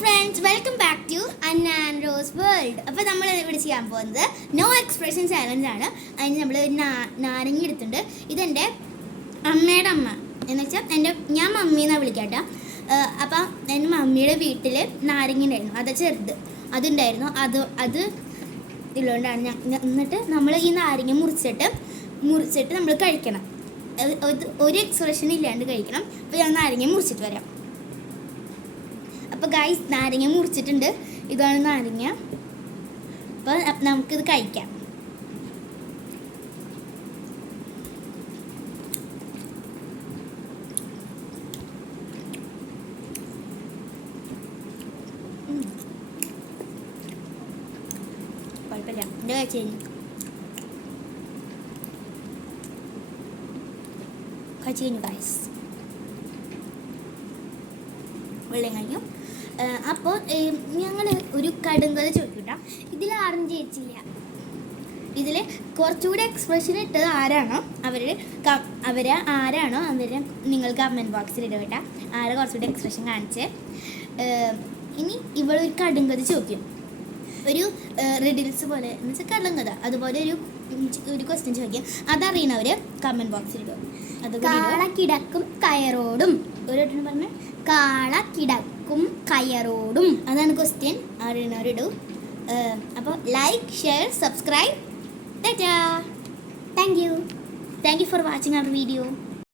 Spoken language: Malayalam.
Friends, welcome back to Anna and Rose world. അപ്പോൾ നമ്മൾ ഇവിടെ ചെയ്യാൻ പോകുന്നത് നോ എക്സ്പ്രഷൻ ചാലഞ്ച് ആണ്. അതിന് നമ്മൾ നാരങ്ങ എടുത്തിട്ടുണ്ട്. ഇതെൻ്റെ അമ്മയുടെ അമ്മ എന്ന് വെച്ചാൽ ഞാൻ മമ്മീന്നാണ് വിളിക്കാട്ടോ. അപ്പം എൻ്റെ മമ്മിയുടെ വീട്ടിൽ നാരങ്ങ ഉണ്ടായിരുന്നു, അത് ചെറുത് അതുണ്ടായിരുന്നു. അത് ഉള്ളതുകൊണ്ടാണ് എന്നിട്ട് നമ്മൾ ഈ നാരങ്ങ മുറിച്ചിട്ട് നമ്മൾ കഴിക്കണം. ഒരു എക്സ്പ്രഷൻ ഇല്ലാണ്ട് കഴിക്കണം. അപ്പോൾ ഞാൻ നാരങ്ങ മുറിച്ചിട്ട് വരാം. അപ്പോൾ ഗൈസ്, നാരങ്ങ മുറിച്ചിട്ടുണ്ട്. ഇതാണ് നാരങ്ങ. അപ്പോൾ നമുക്കിത് കഴിക്കാം. കുഴപ്പമില്ല, എൻ്റെ കഴിച്ച് കഴിഞ്ഞു ഗൈസ്. വെള്ളം കഴിഞ്ഞു. അപ്പോൾ ഞങ്ങൾ ഒരു കടുങ്കഥ ചോദിക്കട്ടാ. ഇതിൽ ആരും ജയിച്ചില്ല. ഇതിൽ കുറച്ചുകൂടി എക്സ്പ്രഷൻ ഇട്ടത് ആരാണോ അവർ നിങ്ങൾ കമൻറ്റ് ബോക്സിൽ ഇടപെട്ടാ ആരെ കുറച്ചുകൂടി എക്സ്പ്രഷൻ കാണിച്ച്. ഇനി ഇവളൊരു കടുങ്കഥ ചോദിക്കും, ഒരു റിഡിൽസ് പോലെ എന്ന് വെച്ചാൽ കടുങ്കഥ. അതുപോലെ ഒരു ക്വസ്റ്റ്യൻ ചോദിക്കും. അതറിയണവർ കമൻറ്റ് ബോക്സിൽ ഇടും. കാള കിടക്കും കയറോടും. ഒരു പറഞ്ഞ് കാള കിടക്കും കയറോടും, അതാണ് ക്വസ്റ്റ്യൻ. അറിയണവരിടും. അപ്പോൾ like, share, subscribe. Thank you for watching our video.